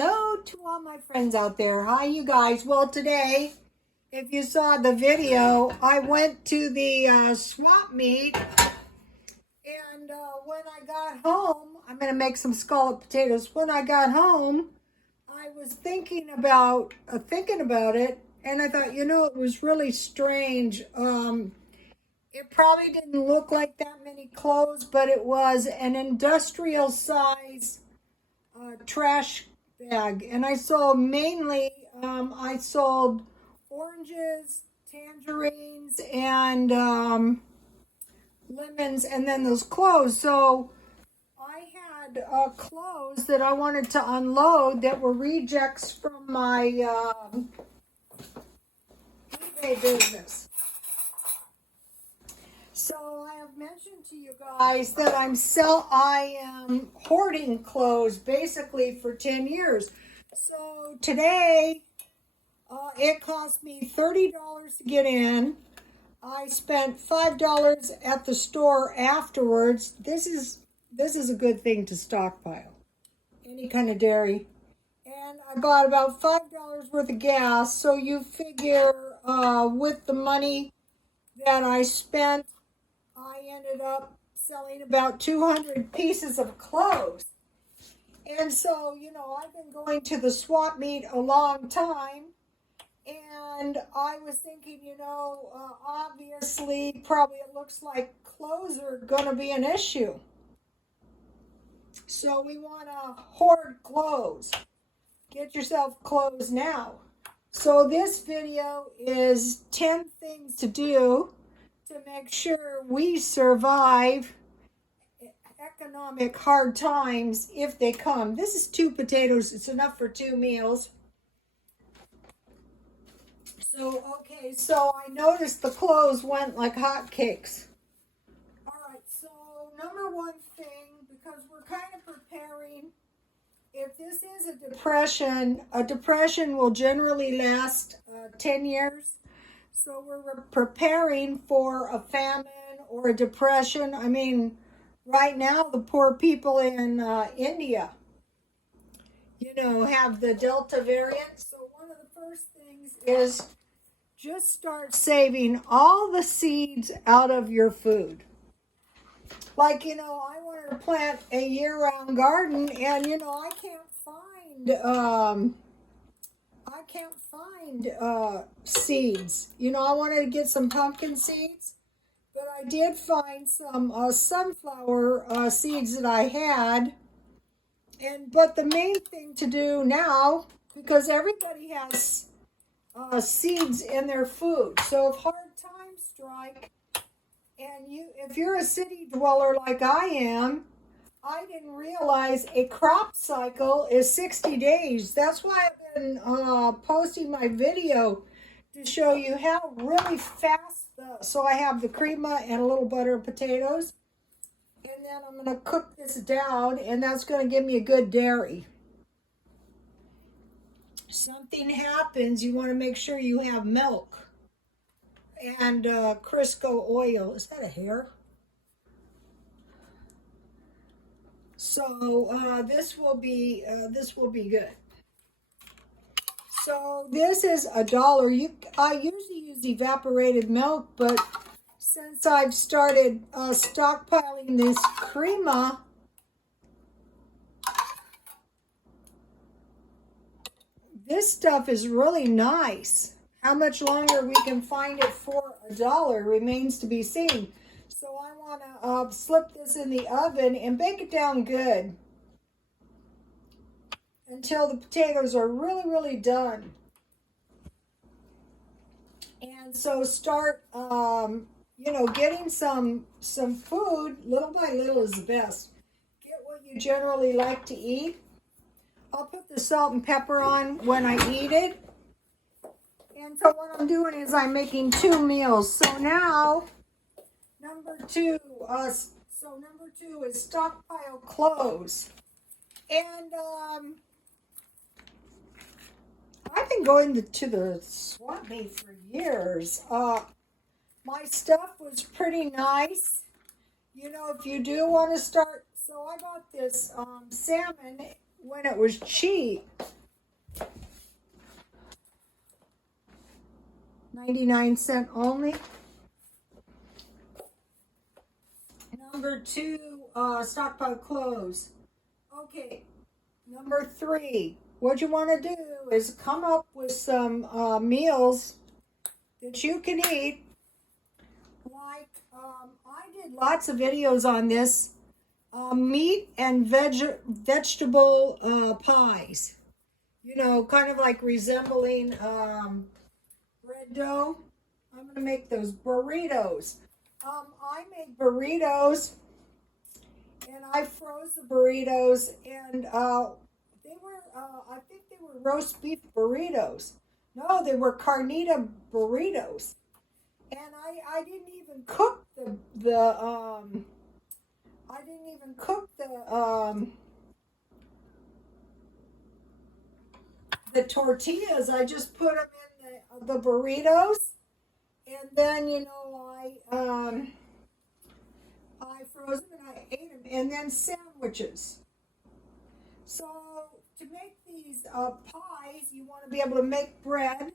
Hello to all my friends out there. Hi, you guys. Well, today, if you saw the video, I went to the swap meet, and when I got home, I'm going to make some scalloped potatoes. When I got home, I was thinking about it, and I thought, it was really strange. It probably didn't look like that many clothes, but it was an industrial size trash bag, and I sold mainly I sold oranges, tangerines, and lemons, and then those clothes. So I had clothes that I wanted to unload that were rejects from my eBay business. So I have mentioned to you guys that I am hoarding clothes basically for 10 years. So today it cost me $30 to get in. I spent $5 at the store afterwards. This is a good thing to stockpile. Any kind of dairy. And I bought about $5 worth of gas. So you figure with the money that I spent, I ended up selling about 200 pieces of clothes. And so, I've been going to the swap meet a long time. And I was thinking, obviously, probably it looks like clothes are going to be an issue. So we want to hoard clothes. Get yourself clothes now. So this video is 10 things to do to make sure we survive economic hard times if they come. This is 2 potatoes. It's enough for 2 meals. So I noticed the clothes went like hotcakes. All right, so number one thing, because we're kind of preparing, if this is a depression will generally last 10 years. So we're preparing for a famine or a depression. I mean, right now, the poor people in India, have the Delta variant. So one of the first things is just start saving all the seeds out of your food. Like, I wanted to plant a year-round garden, and, I can't find seeds. I wanted to get some pumpkin seeds, but I did find some sunflower seeds that I had. But the main thing to do now, because everybody has seeds in their food. So if hard times strike, and if you're a city dweller like I am, I didn't realize a crop cycle is 60 days. That's why I've been posting my video to show you how really fast. So I have the crema and a little butter and potatoes. And then I'm going to cook this down, and that's going to give me a good dairy. Something happens, you want to make sure you have milk and Crisco oil. Is that a hair? So this will be good. So this is $1. I usually use evaporated milk, but since I've started stockpiling this crema, this stuff is really nice. How much longer we can find it for $1 remains to be seen. So I want to slip this in the oven and bake it down good until the potatoes are really, really done. And so start, getting some food. Little by little is the best. Get what you generally like to eat. I'll put the salt and pepper on when I eat it. And so what I'm doing is I'm making 2 meals. So now, number two is stockpile clothes. And I've been going to the swap meet for years. My stuff was pretty nice. If you do want to start, so I got this salmon. when it was cheap. 99 cents only. Number 2, stockpile clothes. Okay, number 3, what you want to do is come up with some meals that you can eat. Like, I did lots of videos on this. Meat and vegetable pies. You know, kind of like resembling bread dough. I'm going to make those burritos. I make burritos, and I froze the burritos, and they were, I think they were roast beef burritos. No, they were carnita burritos. And I didn't even cook I didn't even cook the tortillas. I just put them in the burritos, and then I froze them and I ate them, and then sandwiches. So to make these pies, you want to be able to make bread.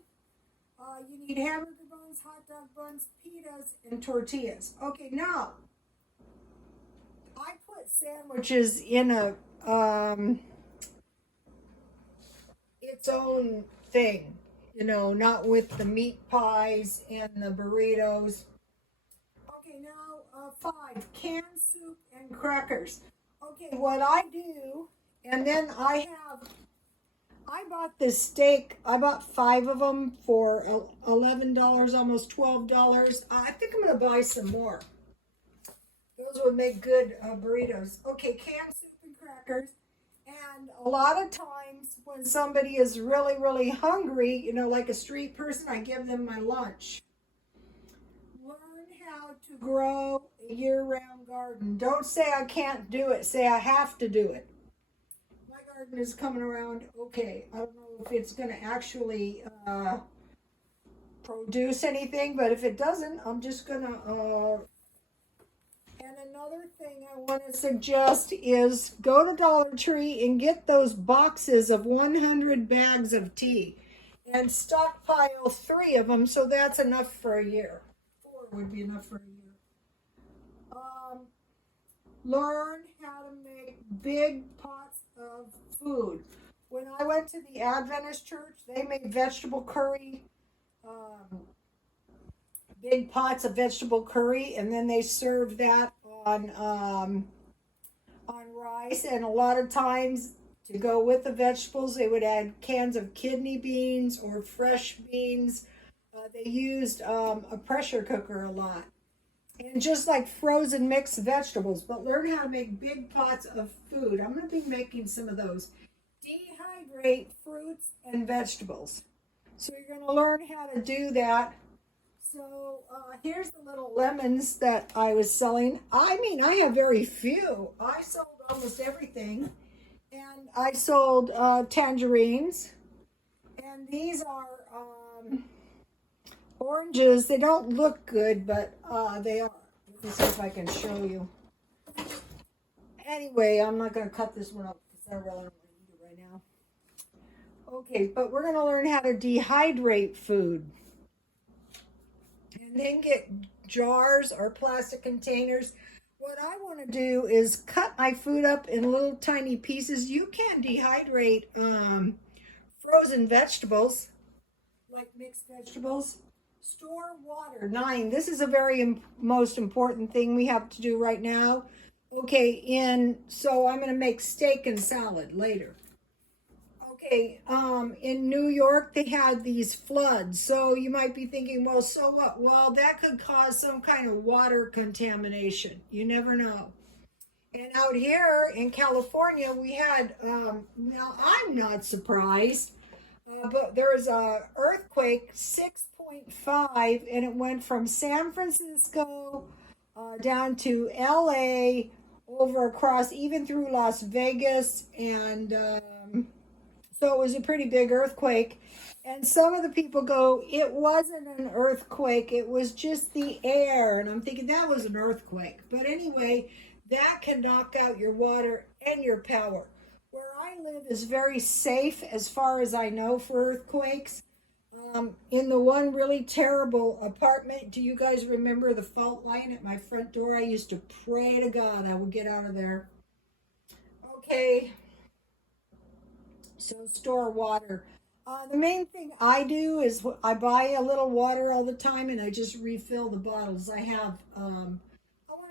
You need hamburger buns, hot dog buns, pitas, and tortillas. Okay, now I put sandwiches in a its own thing, not with the meat pies and the burritos. Okay, now 5, canned soup and crackers. Okay, what I do, and then I bought this steak. I bought 5 of them for $11, almost $12. I think I'm going to buy some more. Those would make good burritos. Okay, canned soup and crackers. And a lot of times when somebody is really, really hungry, like a street person, I give them my lunch. Learn how to grow a year-round garden. Don't say I can't do it. Say I have to do it. My garden is coming around okay. I don't know if it's going to actually produce anything, but if it doesn't, I'm just going to... And another thing I want to suggest is go to Dollar Tree and get those boxes of 100 bags of tea and stockpile 3 of them, so that's enough for a year. 4 would be enough for a year. Learn how to make big pots of food. When I went to the Adventist church, they made vegetable curry, big pots of vegetable curry, and then they served that on rice. And a lot of times, to go with the vegetables, they would add cans of kidney beans or fresh beans. They used a pressure cooker a lot. And just like frozen mixed vegetables, but learn how to make big pots of food. I'm going to be making some of those. Dehydrate fruits and vegetables. So you're going to learn how to do that. So here's the little lemons that I was selling. I mean, I have very few. I sold almost everything. And I sold tangerines. And these are oranges. They don't look good, but they are. Let me see if I can show you. Anyway, I'm not going to cut this one up because I really don't want to eat it right now. Okay, but we're going to learn how to dehydrate food. And then get jars or plastic containers. What I want to do is cut my food up in little tiny pieces. You can dehydrate frozen vegetables, like mixed vegetables. Store water. 9. This is a very most important thing we have to do right now. Okay, so I'm going to make steak and salad later. Okay, in New York, they had these floods. So you might be thinking, well, so what? Well, that could cause some kind of water contamination. You never know. And out here in California, we had, now I'm not surprised, but there was a earthquake, 6.5, and it went from San Francisco down to LA, over across, even through Las Vegas, and so it was a pretty big earthquake. And some of the people go, it wasn't an earthquake, it was just the air. And I'm thinking that was an earthquake. But anyway, that can knock out your water and your power. Where I live is very safe as far as I know for earthquakes. In the one really terrible apartment, do you guys remember the fault line at my front door? I used to pray to God I would get out of there. Okay, so store water. The main thing I do is I buy a little water all the time and I just refill the bottles. I want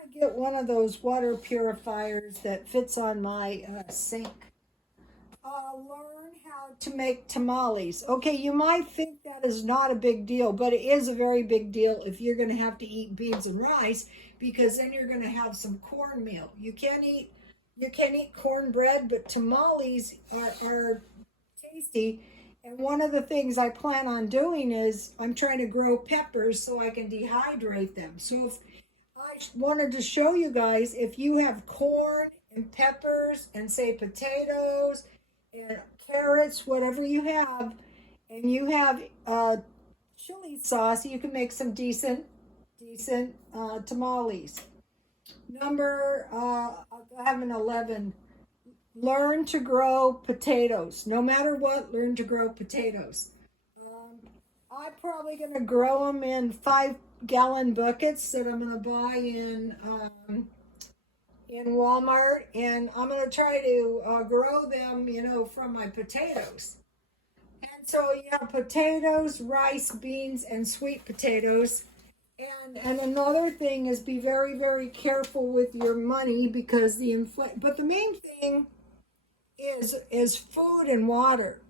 to get one of those water purifiers that fits on my sink. Learn how to make tamales. Okay, you might think that is not a big deal, but it is a very big deal if you're going to have to eat beans and rice, because then you're going to have some cornmeal. You can't eat cornbread, but tamales are tasty. And one of the things I plan on doing is I'm trying to grow peppers so I can dehydrate them. So if I wanted to show you guys, if you have corn and peppers and say potatoes and carrots, whatever you have, and you have chili sauce, you can make some decent tamales. I have an 11. Learn to grow potatoes. No matter what, learn to grow potatoes. I'm probably going to grow them in 5-gallon buckets that I'm going to buy in Walmart, and I'm going to try to grow them, from my potatoes. And so you have potatoes, rice, beans, and sweet potatoes. And another thing is be very, very careful with your money, because but the main thing is food and water.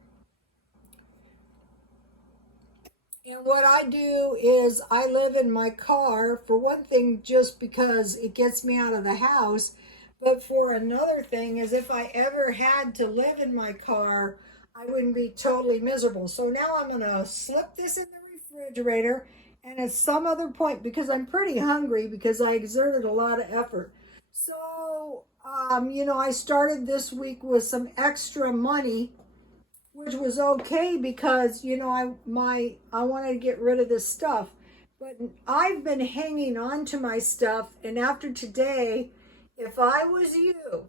And what I do is I live in my car, for one thing, just because it gets me out of the house. But for another thing is, if I ever had to live in my car, I wouldn't be totally miserable. So now I'm going to slip this in the refrigerator, and at some other point, because I'm pretty hungry because I exerted a lot of effort. So, I started this week with some extra money, which was okay because, I wanted to get rid of this stuff. But I've been hanging on to my stuff, and after today, if I was you,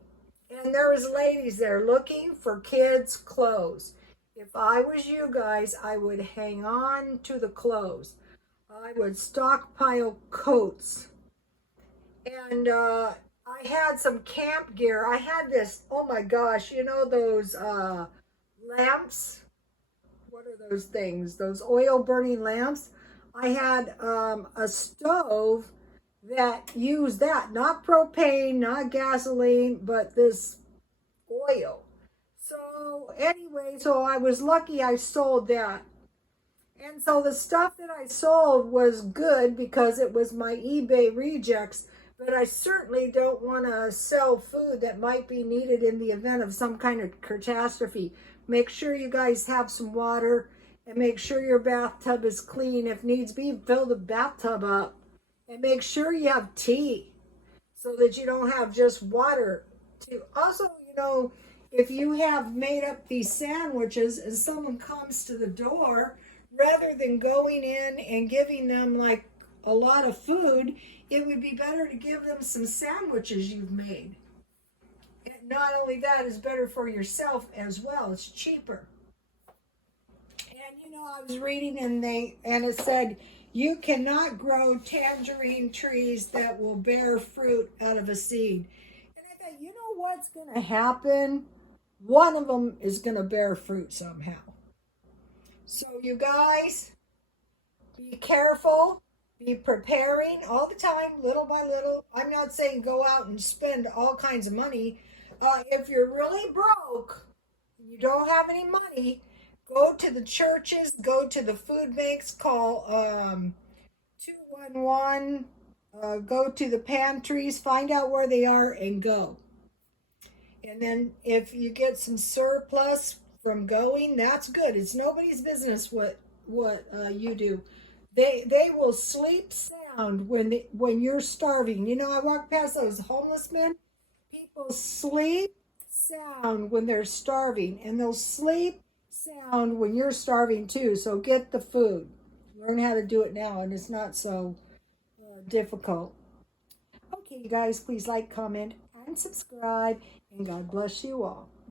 and there was ladies there looking for kids' clothes, if I was you guys, I would hang on to the clothes. I would stockpile coats. And I had some camp gear. I had this, oh my gosh, those lamps? What are those things? Those oil burning lamps? I had a stove that used that, not propane, not gasoline, but this oil. So anyway, I was lucky I sold that. And so the stuff that I sold was good because it was my eBay rejects, but I certainly don't want to sell food that might be needed in the event of some kind of catastrophe. Make sure you guys have some water, and make sure your bathtub is clean. If needs be, fill the bathtub up. And make sure you have tea so that you don't have just water. Also, if you have made up these sandwiches and someone comes to the door, rather than going in and giving them like a lot of food, it would be better to give them some sandwiches you've made. And not only that, it's better for yourself as well. It's cheaper. And I was reading and it said you cannot grow tangerine trees that will bear fruit out of a seed. And I thought, what's going to happen? One of them is going to bear fruit somehow. So you guys, be careful, be preparing all the time, little by little. I'm not saying go out and spend all kinds of money. If you're really broke, you don't have any money, go to the churches, go to the food banks, call 211, go to the pantries, find out where they are and go. And then if you get some surplus from going, that's good. It's nobody's business what you do. They will sleep sound when you're starving. I walk past those homeless men. People sleep sound when they're starving, and they'll sleep sound when you're starving too. So get the food. Learn how to do it now, and it's not so difficult. Okay, you guys, please like, comment, and subscribe, and God bless you all.